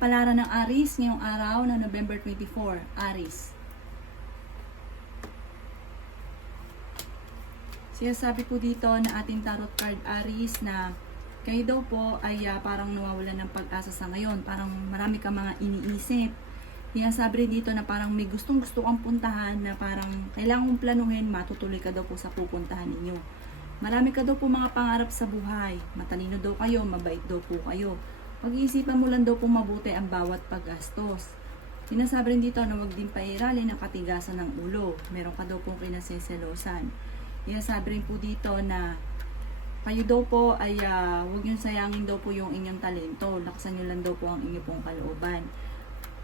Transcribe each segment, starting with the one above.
Kapalaran ng Aries ngayong araw na November 24, Aries. Sinasabi po dito na ating tarot card Aries na kayo daw po ay parang nawawalan ng pag-asa sa ngayon. Parang marami ka mga iniisip. Sinasabi rin dito na parang may gustong-gusto kang puntahan na parang kailangan mong planuhin, matutuloy ka daw po sa pupuntahan ninyo. Marami ka daw po mga pangarap sa buhay. Matalino daw kayo, mabait daw po kayo. Pag-iisipan mo lang daw po mabuti ang bawat paggastos. Sinasabi rin dito na huwag din pairalin ang katigasan ng ulo. Meron ka daw pong kinaseselosan. Sinasabi rin po dito na kayo daw po ay huwag nyo sayangin daw po yung inyong talento. Lakasan nyo lang daw po ang inyong pong kalooban.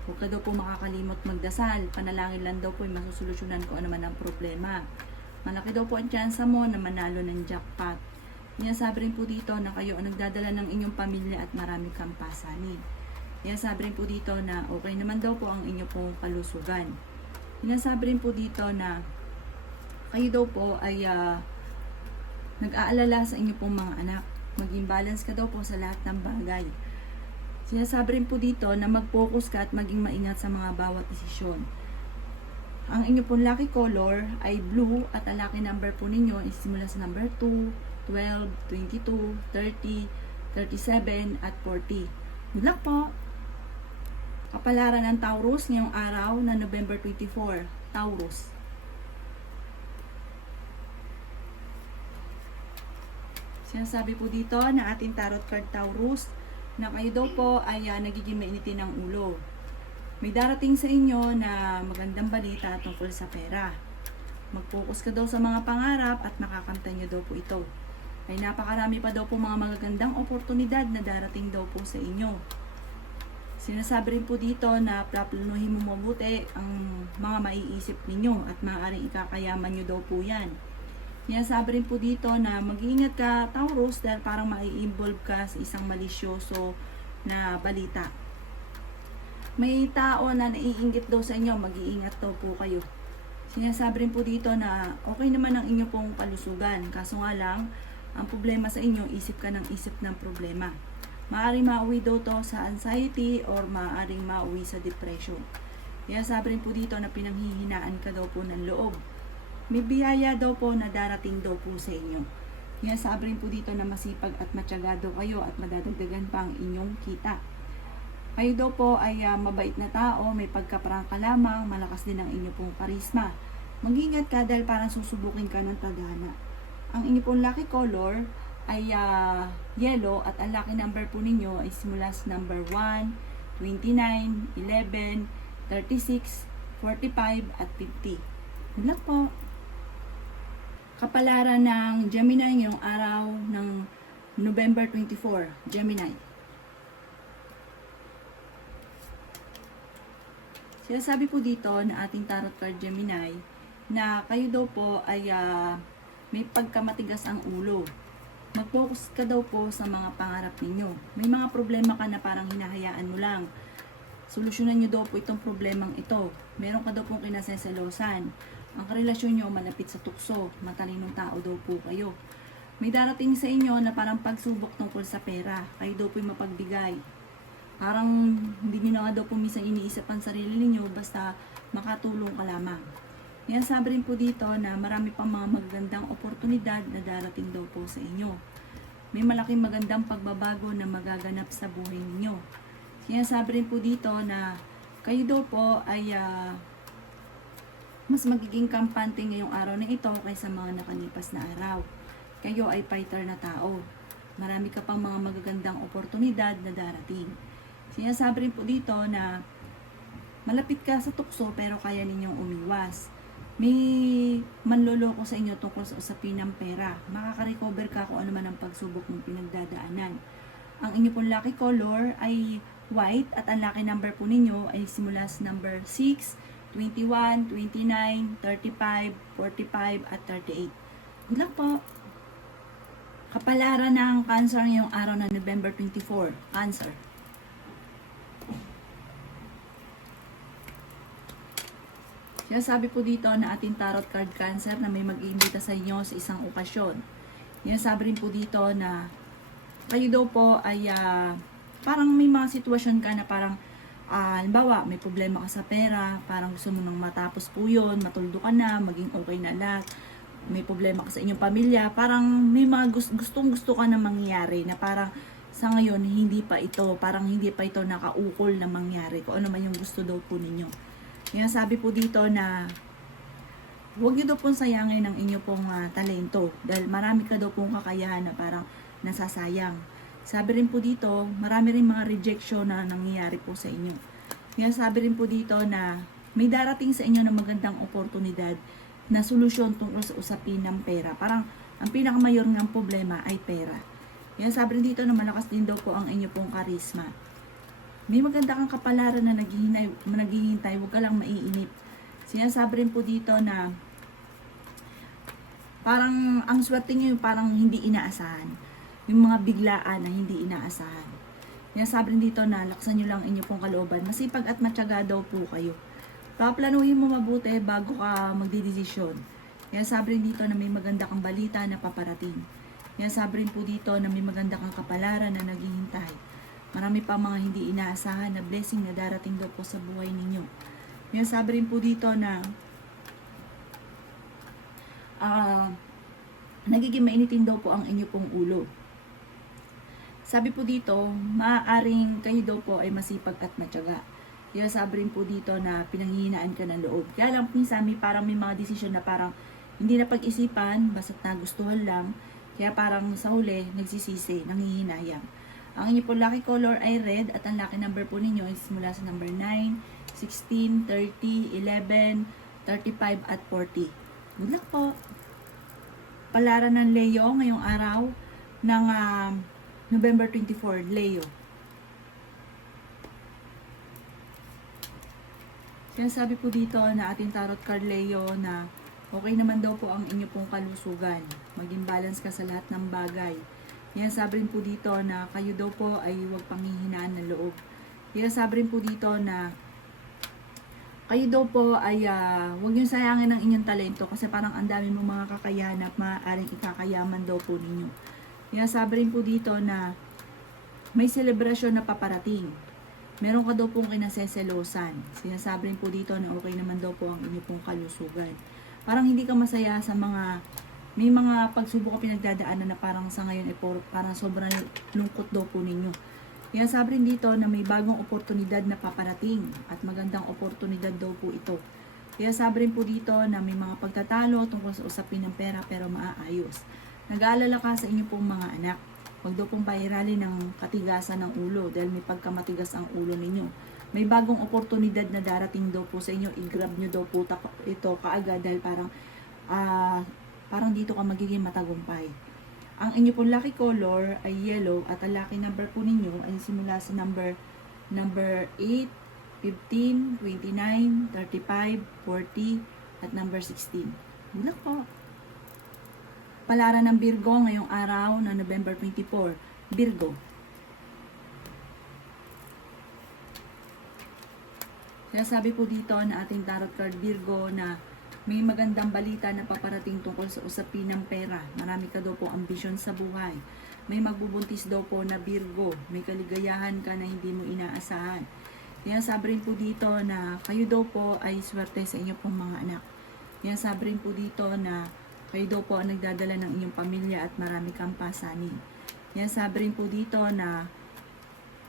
Huwag ka daw po makakalimot magdasal. Panalangin lang daw po yung masusolusyonan ko ano man ang problema. Malaki daw po ang tsansa mo na manalo ng jackpot. Sinasabi rin po dito na kayo ang nagdadala ng inyong pamilya at marami kang pasanin. Sinasabi rin po dito na okay naman daw po ang inyong pong kalusugan. Sinasabi rin po dito na kayo daw po ay nag-aalala sa inyong pong mga anak. Maging balance ka daw po sa lahat ng bagay. Sinasabi rin po dito na mag-focus ka at maging maingat sa mga bawat desisyon. Ang inyong pong lucky color ay blue at ang lucky number po ninyo is simula sa number 2, 12, 22, 30, 37, at 40. Good luck po! Kapalaran ng Taurus ngayong araw na November 24. Taurus. Sinasabi po dito na ating tarot card Taurus na kayo daw po ay nagiging mainitin ng ulo. May darating sa inyo na magandang balita tungkol sa pera. Mag-focus ka daw sa mga pangarap at makakamtan nyo daw po ito. Ay napakarami pa daw po mga magagandang oportunidad na darating daw po sa inyo. Sinasabi rin po dito na plaplanuhin mo mabuti ang mga maiisip ninyo at maaaring ikakayaman nyo daw po yan. Sinasabi rin po dito na mag-iingat ka Taurus dahil parang mai-involve ka sa isang malisyoso na balita. May tao na naiinggit daw sa inyo, mag-iingat daw po kayo. Sinasabi rin po dito na okay naman ang inyo pong kalusugan. Kaso nga lang, ang problema sa inyo, isip ka ng isip ng problema. Maaaring mauwi daw to sa anxiety or maaaring mauwi sa depression. Sinasabi rin po dito na pinanghihinaan ka daw po ng loob. May biyaya daw po na darating daw po sa inyo. Sinasabi rin po dito na masipag at matyaga daw kayo at madadagdagan pa ang inyong kita. Kayo daw po ay mabait na tao, may pagkaprangka lamang, malakas din ang inyong pong karisma. Mag-ingat ka dahil parang susubukin ka ng tadhana. Ang inyong pong lucky color ay yellow at ang lucky number po ninyo ay simula sa number 1, 29, 11, 36, 45, at 50. Good luck po! Kapalaran ng Gemini ngayong araw ng November 24, Gemini. Sinasabi po dito na ating tarot card Gemini na kayo daw po ay may pagkamatigas ang ulo. Mag-focus ka daw po sa mga pangarap ninyo. May mga problema ka na parang hinahayaan mo lang. Solusyonan nyo daw po itong problemang ito. Meron ka daw pong kinaseselosan. Ang karelasyon nyo malapit sa tukso. Matalinong tao daw po kayo. May darating sa inyo na parang pagsubok tungkol sa pera. Kayo daw po mapagbigay. Parang hindi nyo na nga daw po minsan iniisip ang sarili ninyo basta makatulong ka lamang. Yan sabi rin po dito na marami pang mga magagandang oportunidad na darating daw po sa inyo. May malaking magandang pagbabago na magaganap sa buhay ninyo. Sinasabi rin po dito na kayo daw po ay mas magiging kampante ngayong araw na ito kaysa mga nakalipas na araw. Kayo ay fighter na tao. Marami ka pang mga magagandang oportunidad na darating. Sinasabi rin po dito na malapit ka sa tukso pero kaya ninyong umiwas. May manloloko sa inyo tungkol sa usapin ng pera. Makaka-recover ka kung ano man ang pagsubok mong pinagdadaanan. Ang inyo pong lucky color ay white at ang lucky number po ninyo ay simula sa number 6, 21, 29, 35, 45, at 38. Good luck po! Kapalaran ng Cancer ngayong araw na November 24. Cancer. Sinasabi po dito na ating tarot card Cancer na may mag-iimbita sa inyo sa isang okasyon. Sinasabi rin po dito na kayo daw po ay parang may mga sitwasyon ka na parang, halimbawa, may problema ka sa pera, parang gusto mo nang matapos po yun, matuldo ka na, maging okay na lahat, may problema ka sa inyong pamilya, parang may mga gustong gusto ka na mangyari na parang sa ngayon hindi pa ito, parang hindi pa ito nakaukol na mangyari, kung ano man yung gusto daw po ninyo. Kaya sabi po dito na huwag nyo daw pong sayangin ang inyo pong talento dahil marami ka daw pong kakayahan na parang nasasayang. Sabi rin po dito, marami rin mga rejection na nangyayari po sa inyo. Kaya sabi rin po dito na may darating sa inyo na magandang oportunidad na solusyon tungkol sa usapin ng pera. Parang ang pinakamayor ng problema ay pera. Kaya sabi rin dito na malakas din daw po ang inyo pong karisma. May maganda kang kapalaran na naghihintay, huwag ka lang maiinip. Sinasabi rin po dito na parang ang swerte nyo parang hindi inaasahan. Yung mga biglaan na hindi inaasahan. Kaya sabi rin dito na laksan nyo lang inyo pong kalooban. Masipag at matyaga daw po kayo. Paplanuhin mo mabuti bago ka magdidesisyon. Kaya sabi rin dito na may maganda kang balita na paparating. Kaya sabi rin po dito na may maganda kang kapalaran na naghihintay. Marami pa mga hindi inaasahan na blessing na darating daw po sa buhay ninyo. Kaya sabi rin po dito na nagiging mainitin daw po ang inyo pong ulo. Sabi po dito, maaaring kayo daw po ay masipag at matyaga. Kaya sabi rin po dito na pinanghihinaan ka ng loob. Kaya lang minsan parang may mga desisyon na parang hindi na pag-isipan, basta't nagustuhan lang. Kaya parang sa huli, nagsisisi, nanghihinayang. Ang inyo po lucky color ay red at ang lucky number po ninyo is mula sa number 9, 16, 30, 11, 35 at 40. Good luck po! Palaran ng Leo ngayong araw ng November 24, Leo. Kaya sabi po dito na ating tarot card Leo na okay naman daw po ang inyo pong kalusugan. Maging balance ka sa lahat ng bagay. Kaya sabi rin po dito na kayo daw po ay huwag panghihinaan ng loob. Kaya sabi rin po dito na kayo daw po ay huwag yung sayangin ng inyong talento kasi parang ang dami mong mga kakayahan na maaaring ikakayaman daw po ninyo. Kaya sabi rin po dito na may selebrasyon na paparating. Meron ka daw pong kinaseselosan. Sinasabi rin po dito na okay naman daw po ang inyong pong kalusugan. Parang hindi ka masaya sa may mga pagsubok ka pinagdadaanan na parang sa ngayon ay parang sobrang lungkot daw po ninyo. Kaya sabi rin dito na may bagong oportunidad na paparating at magandang oportunidad daw po ito. Kaya sabi rin po dito na may mga pagtatalo tungkol sa usapin ng pera pero maaayos. Nag-aalala ka sa inyong pong mga anak. Huwag daw pong pairali ng katigasan ng ulo dahil may pagkamatigas ang ulo ninyo. May bagong oportunidad na darating daw po sa inyo. I-grab nyo daw po ito kaagad dahil parang dito ka magiging matagumpay. Ang inyo pong lucky color ay yellow at ang lucky number po ninyo ay simula sa number 8, 15, 29, 35, 40 at number 16. Good luck po! Palaran ng Virgo ngayong araw na November 24. Virgo. Kaya sabi po dito na ating tarot card Virgo na may magandang balita na paparating tungkol sa usapin ng pera. Marami ka daw po ambisyon sa buhay. May magbubuntis daw po na Virgo. May kaligayahan ka na hindi mo inaasahan. Kaya sabi rin po dito na kayo daw po ay swerte sa inyo pong mga anak. Kaya sabi rin po dito na kayo daw po ang nagdadala ng inyong pamilya at marami kang pasanin. Kaya sabi rin po dito na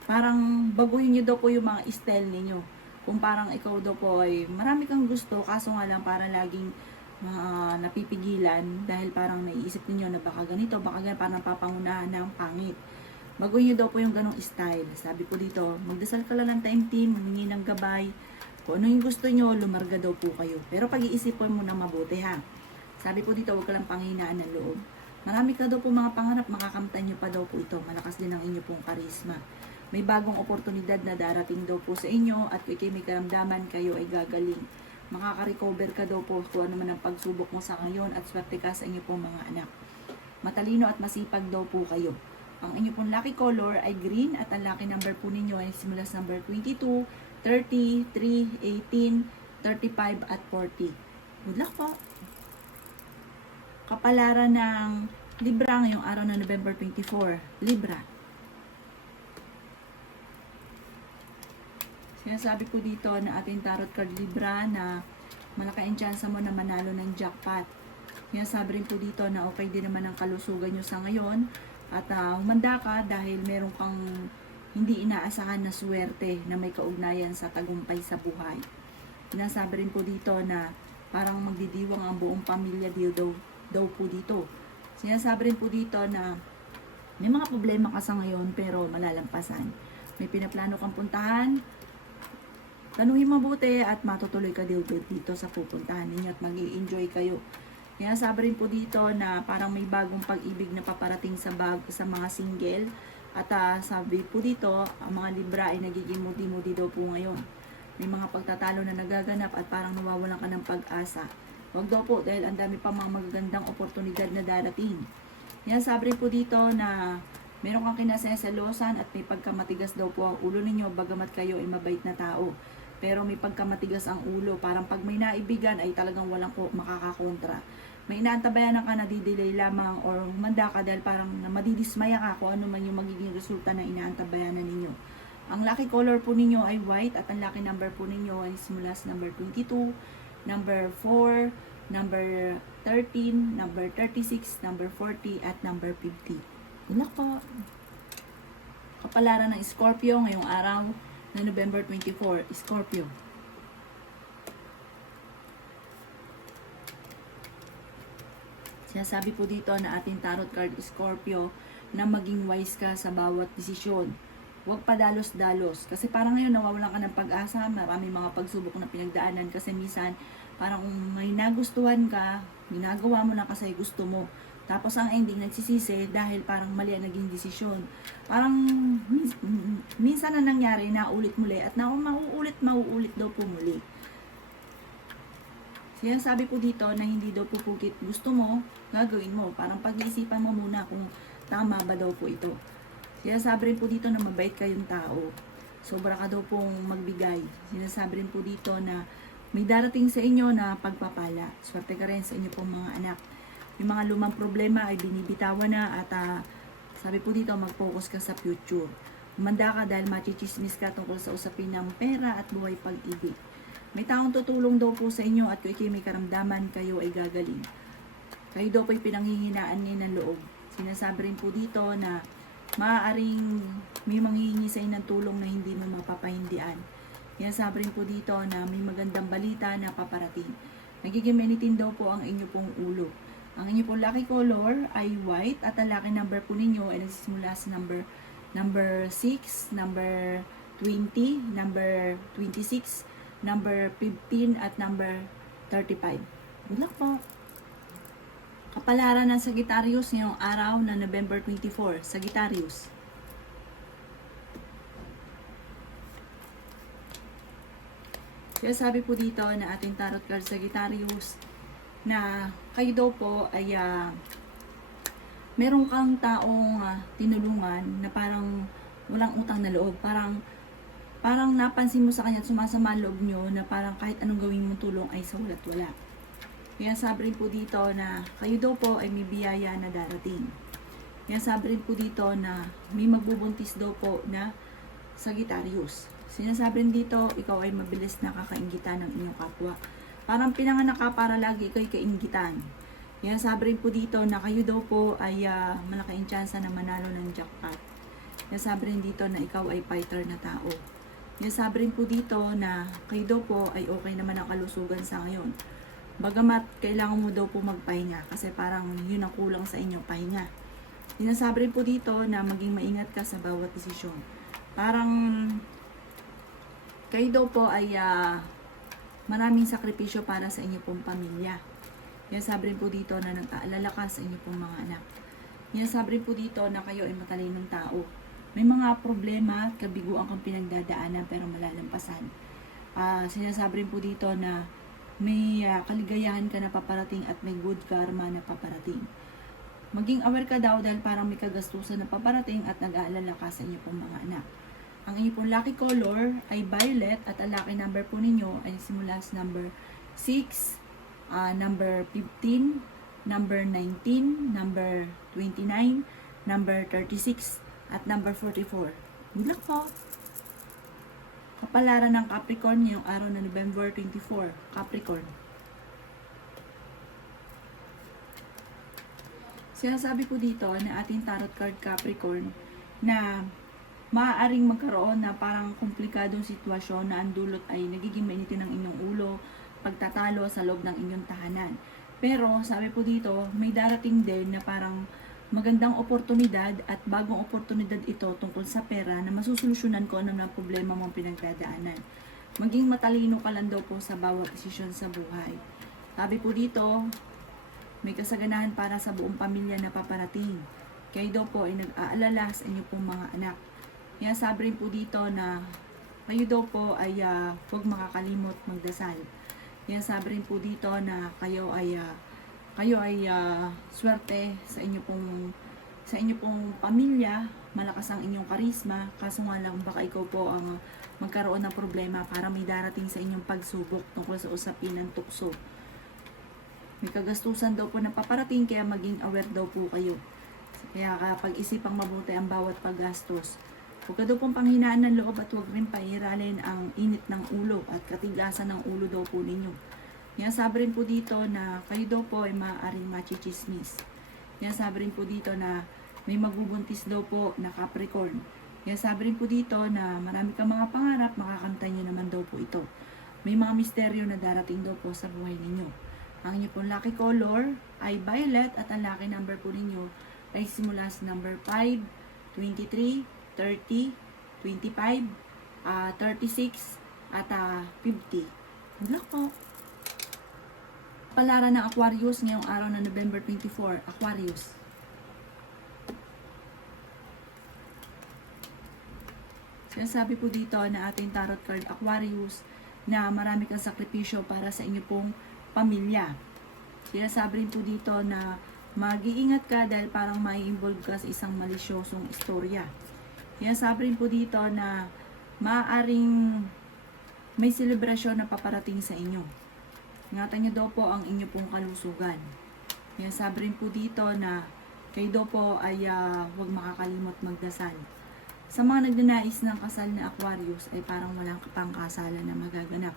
parang baguhin nyo daw po yung mga style ninyo. Kung parang ikaw daw po ay marami kang gusto, kaso nga lang parang laging napipigilan dahil parang naiisip ninyo na baka ganito, baka ganito, parang papangunahan ng pangit. Baguhin nyo daw po yung ganong style. Sabi po dito, magdasal ka lang ng time team, mangingi ng gabay. Kung ano yung gusto nyo, lumarga daw po kayo. Pero pag-iisipan mo na mabuti ha. Sabi po dito, huwag ka lang panghinaan ng loob. Marami ka daw po mga pangarap, makakamtan nyo pa daw po ito. Malakas din ang inyo pong karisma. May bagong oportunidad na darating daw po sa inyo at kung kayo may karamdaman, kayo ay gagaling. Makaka-recover ka daw po kung ano man ang pagsubok mo sa ngayon at swerte ka sa inyo pong mga anak. Matalino at masipag daw po kayo. Ang inyo pong lucky color ay green at ang lucky number po ninyo ay simula sa number 22, 30, 3, 18, 35 at 40. Good luck po! Kapalaran ng Libra ngayong araw na November 24. Libra. Sinasabi po dito na ating tarot card Libra na malaki ang tsansa mo na manalo ng jackpot. Sinasabi rin po dito na okay din naman ang kalusugan nyo sa ngayon at humanda ka dahil meron kang hindi inaasahan na swerte na may kaugnayan sa tagumpay sa buhay. Sinasabi rin po dito na parang magdidiwang ang buong pamilya daw po dito. Sinasabi rin po dito na may mga problema ka sa ngayon pero malalampasan. May pinaplano kang puntahan, tanuhin mabuti at matutuloy ka dito sa pupuntahan ninyo at mag-i-enjoy kayo. Sinasabi rin po dito na parang may bagong pag-ibig na paparating sa mga single. At sabi po dito, ang mga Libra ay nagiging mudi-mudi daw po ngayon. May mga pagtatalo na nagaganap at parang nawawalan ka ng pag-asa. Huwag daw po dahil ang dami pa mga magagandang oportunidad na darating. Sabi rin po dito na meron kang kinaseselosan at may pagkamatigas daw po ang ulo ninyo bagamat kayo ay mabait na tao. Pero may pagkamatigas ang ulo. Parang pag may naibigan ay talagang walang makakakontra. May inaantabayan ka na didelay lamang or manda ka dahil parang madidismaya ka kung ano man yung magiging resulta ng inaantabayanan ninyo. Ang lucky color po ninyo ay white at ang lucky number po ninyo ay simula sa number 22, number 4, number 13, number 36, number 40 at number 50. Good luck po! Kapalaran ng Scorpio ngayong araw na November 24, Scorpio. Sinasabi po dito na ating tarot card Scorpio na maging wise ka sa bawat desisyon. Huwag padalos-dalos. Kasi parang ngayon nawawalan ka ng pag-asa, marami mga pagsubok na pinagdaanan kasi minsan parang kung may nagustuhan ka, ginagawa mo na kasi gusto mo. Tapos ang ending nagsisisi dahil parang mali ang naging desisyon. Parang minsan na nangyari na ulit muli at na mauulit daw po muli. Sinasabi po dito na hindi daw po pugit gusto mo, gagawin mo. Parang pag-iisipan mo muna kung tama ba daw po ito. Sinasabi rin po dito na mabait kayong tao. Sobra ka daw pong magbigay. Sinasabi rin po dito na may darating sa inyo na pagpapala. Swerte ka rin sa inyo pong mga anak. Yung mga lumang problema ay binibitawan na at sabi po dito mag-focus ka sa future. Umanda ka dahil machichismis ka tungkol sa usapin ng pera at buhay pag-ibig. May taong tutulong daw po sa inyo at kung kayo may karamdaman, kayo ay gagaling. Kayo daw po ay pinanghihinaan niya ng loob. Sinasabi rin po dito na maaaring may manghihingi sa inyo ng tulong na hindi mo mapapahindian. Sinasabi rin po dito na may magandang balita na paparating. Nagiging menitin daw po ang inyo pong ulo. Ang inyo pong lucky color ay white at ang lucky number po ninyo ay nagsisimula sa number 6, number 20, number 26, number 15 at number 35. Good luck po! Kapalaran ng Sagittarius ngayong araw na November 24. Sagittarius. Kaya sabi po dito na ating tarot card Sagittarius na kayo daw po ay meron kang taong tinulungan na parang walang utang na loob. Parang napansin mo sa kanya at sumasama ang loob nyo na parang kahit anong gawin mong tulong ay sa wala't wala. Kaya sabi rin po dito na kayo daw po ay may biyaya na darating. Kaya sabi rin po dito na may magbubuntis daw po na Sagittarius. Sinasabi rin dito, ikaw ay mabilis na kakainggitan ng inyong kapwa. Parang pinanganak ka para lagi ikaw ay kainggitan. Kaya sabi rin po dito na kayo daw po ay malaki ang tsansa na manalo ng jackpot. Kaya sabi rin dito na ikaw ay fighter na tao. Kaya sabi rin po dito na kayo daw po ay okay naman ang kalusugan sa ngayon. Bagamat kailangan mo daw po magpahinga kasi parang yun ang kulang sa inyo, pahinga. Sinasabi rin po dito na maging maingat ka sa bawat desisyon. Parang kayo daw po ay maraming sakripisyo para sa inyo pong pamilya. Kaya sabi rin po dito na nag-aalala ka sa inyo pong mga anak. Kaya sabi rin po dito na kayo ay matalinong tao. May mga problema at kabiguan kang pinagdadaanan pero malalampasan. Sinasabi rin po dito na may kaligayahan ka na paparating at may good karma na paparating. Maging aware ka daw dahil parang may kagastusan na paparating at nag-aalala ka sa inyo pong mga anak. Ang inyo pong lucky color ay violet at ang lucky number po ninyo ay simula sa number 6, number 15, number 19, number 29, number 36, at number 44. Good luck po! Kapalaran ng Capricorn ngayong araw na November 24. Capricorn. Sinasabi po dito na ating tarot card Capricorn na maaaring magkaroon na parang komplikadong sitwasyon na ang dulot ay nagiging mainitin ng inyong ulo, pagtatalo sa loob ng inyong tahanan. Pero sabi po dito, may darating din na parang magandang oportunidad at bagong oportunidad ito tungkol sa pera na masusolusyonan ko ng problema mong pinagdadaanan. Maging matalino ka lang daw po sa bawat desisyon sa buhay. Sabi po dito, may kasaganahan para sa buong pamilya na paparating. Kayo daw po ay nag-aalala sa inyo pong mga anak. Kaya sabi rin po dito na kayo daw po ay huwag makakalimot magdasal. Kaya sabi rin po dito na kayo ay swerte sa inyo pong pamilya, malakas ang inyong karisma, kaso nga lang baka ikaw po ang magkaroon ng problema para may darating sa inyong pagsubok tungkol sa usapin ng tukso. May kagastusan daw po na paparating kaya maging aware daw po kayo. Kaya pag-isipang mabuti ang bawat paggastos. Huwag ka daw pong panghinaan ng loob at huwag rin pairalin ang init ng ulo at katigasan ng ulo daw po ninyo. Kaya sabi rin po dito na kayo daw po ay maaaring machichismis. Kaya sabi rin po dito na may magbubuntis daw po na Capricorn. Kaya sabi rin po dito na marami kang mga pangarap, makakamtan nyo naman daw po ito. May mga misteryo na darating daw po sa buhay ninyo. Ang inyo pong lucky color ay violet at ang lucky number po ninyo ay simula sa number 5, 23, 30, 25, 36, at 50. Good luck po! Palaran ng Aquarius ngayong araw na November 24. Aquarius. Sinasabi po dito na ating tarot card Aquarius na marami kang sakripisyo para sa inyo pong pamilya. Sinasabi rin po dito na mag-iingat ka dahil parang mai-involve ka sa isang malisyosong istorya. Kaya sabi rin po dito na maaaring may selebrasyon na paparating sa inyo. Ingatan nyo daw po ang inyo pong kalusugan. Kaya sabi rin po dito na kayo daw po ay huwag makakalimot magdasal. Sa mga nagnanais ng kasal na Aquarius ay parang walang pangkasalan na magaganap.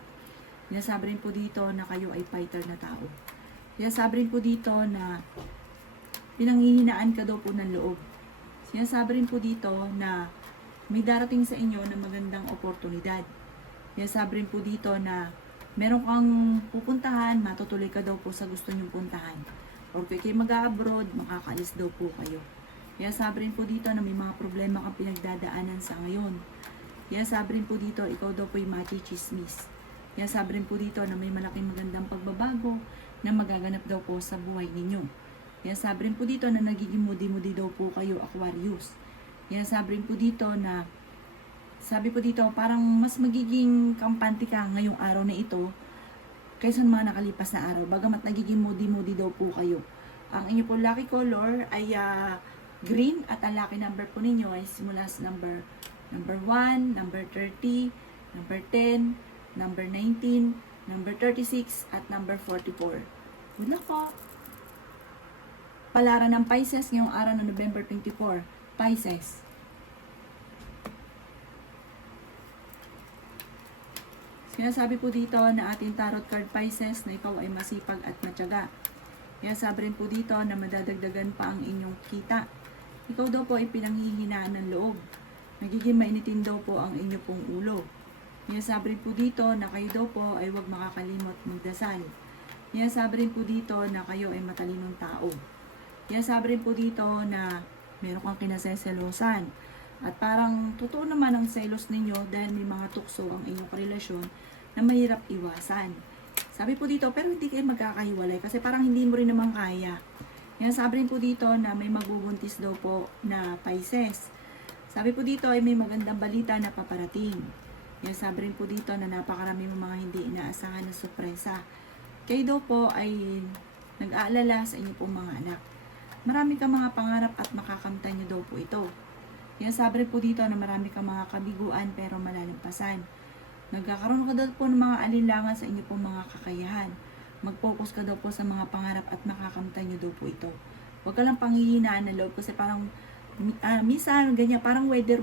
Kaya sabi rin po dito na kayo ay fighter na tao. Kaya sabi rin po dito na pinanghihinaan ka daw po ng loob. Sinasabi rin po dito na may darating sa inyo na magandang oportunidad. Sinasabi rin po dito na meron kang pupuntahan, matutuloy ka daw po sa gusto nyong puntahan. Or kung kayo mag-abroad, makakaalis daw po kayo. Kaya sabi rin po dito na may mga problema kang pinagdadaanan sa ngayon. Kaya sabi rin po dito, ikaw daw po yung machichismis. Kaya sabi rin po dito na may malaking magandang pagbabago na magaganap daw po sa buhay ninyo. Kaya sabi rin po dito na nagiging moody-moody daw po kayo, Aquarius. Kaya sabi rin po dito na, sabi po dito, parang mas magiging kampante ka ngayong araw na ito kaysa mga nakalipas na araw. Bagamat nagiging moody-moody daw po kayo. Ang inyo po lucky color ay green at ang lucky number po ninyo ay simula sa number 1, number 30, number 10, number 19, number 36, at number 44. Good luck po! Palaran ng Pisces ngayong araw ng November 24. Pisces. Sinasabi po dito na ating tarot card Pisces na ikaw ay masipag at matyaga. Kaya sabi rin po dito na madadagdagan pa ang inyong kita. Ikaw daw po ay pinanghihinaan ng loob. Nagiging mainitin daw po ang inyo pong ulo. Kaya sabi rin po dito na kayo daw po ay huwag makakalimot magdasal. Kaya sabi rin po dito na kayo ay matalinong tao. Kaya sabi rin po dito na meron kang kinaseselosan. At parang totoo naman ang selos ninyo dahil may mga tukso ang inyong relasyon na mahirap iwasan. Sabi po dito, pero hindi kayo magkakahiwalay kasi parang hindi mo rin naman kaya. Kaya sabi rin po dito na may magbubuntis daw po na Pisces. Sabi po dito ay may magandang balita na paparating. Kaya sabi rin po dito na napakarami mga hindi inaasahan na sorpresa. Kayo daw po ay nag-aalala sa inyo pong mga anak. Marami kang mga pangarap at makakamtan nyo daw po ito. Kaya sabi rin po dito na marami kang mga kabiguan pero malalampasan. Nagkakaroon ka daw po ng mga alinlangan sa inyo pong mga kakayahan. Mag-focus ka daw po sa mga pangarap at makakamtan nyo daw po ito. Huwag ka lang panghihinaan ng loob kasi parang minsan ganyan, parang weather.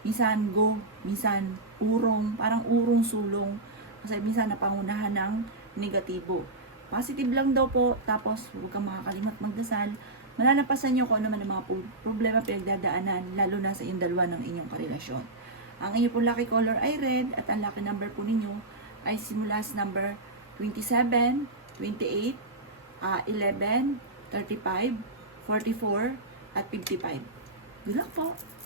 minsan go, minsan urong, parang urong sulong. Kasi minsan napangunahan ng negatibo. Positive lang daw po, tapos huwag kang makakalimat magdasal. Malalampasan nyo kung ano man ang mga problema pinagdadaanan, lalo na sa inyong dalawa ng inyong karelasyon. Ang inyong pong lucky color ay red, at ang lucky number po ninyo ay simula sa number 27, 28, 11, 35, 44, at 55. Good luck po!